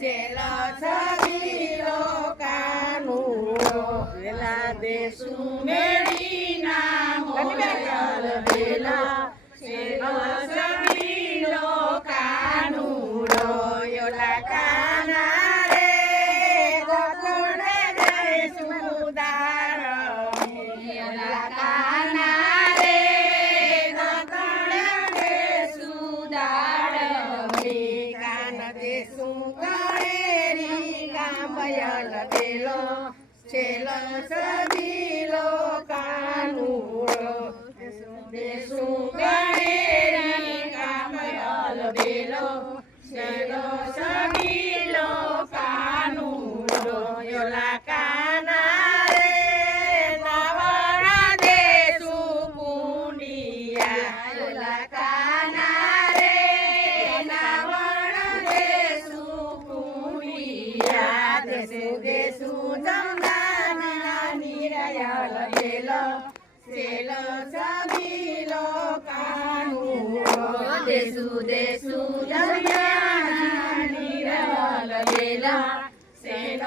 cell સગીલો કાનુડો વેલા દેસુ મેળીના moral વેલા cell સગીલો કાનુડો યોલા કાના રે ગોકુળ જઈશું દાડમી યોલા કાના રે ગોકુળ જઈશું દાડમી કાન દેસું ગણેરી કામયલ બેલો છેલ સગીલો કાનુડો દેસું ગણેરી કામયલ બેલો છેલ સગીલો કાનુડો યોલા કાના રે નવણા દેસું કુંડિયા યોલા કાના રે નવણા દેસું કુંડિયા દેસું દેસું જમનાના નિરયલ બેલો સેલ સગીલો કાનુડો દેસું દેસું જમનાના નિરયલ બેલા સેલ